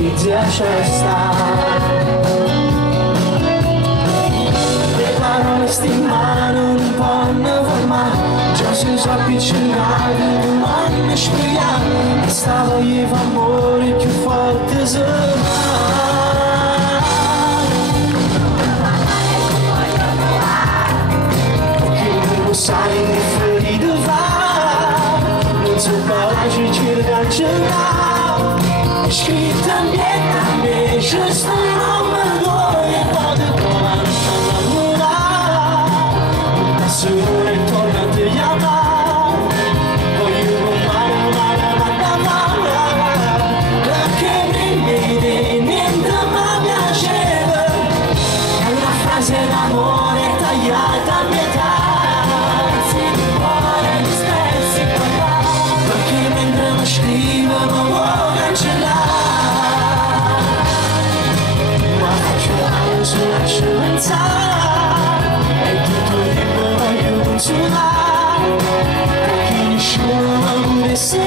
mi deixa estar. Le parole stimare un po' ne vorba, già si sa piccinare, non mi spiegare, stava io amore più forte se sai che ferito fa, non so coragem cerca escrita a me, just a nome dove pode trovare una namorar, ma solo torna a te chiamare, voglio male, perché mi vedi niente mi piaceva, è una frase d'amore tagliata a metà. Scrivo non vuoi cancellare, ma faccio male sulla scienza e tutto il tempo voglio funzionare, perché nessuno volesse